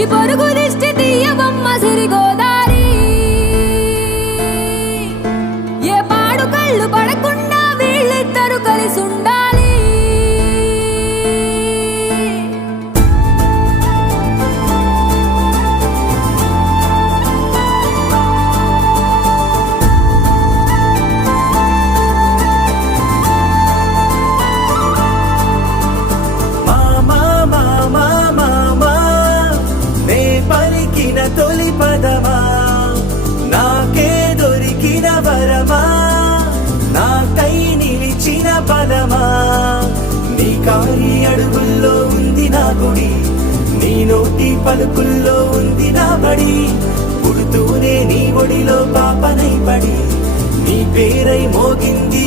వచ్చి పొరుగు దిష్టి తీయవమ్మ సిరిగోదారి ఏ పాడు కళ్ళు పడకుండా వీళ్ళిద్దరు కలిసి ఉండాలి తొలి పదమా నాకే దొరికిన వరమా నాకై నిలిచిన పదమా నీ కాలి అడుగుల్లో ఉంది నా గుడి నీ నోటి పలుకుల్లో ఉంది నా బడి పుడుతూనే నీ ఒడిలో పాపనై పడి నీ పేరై మోగింది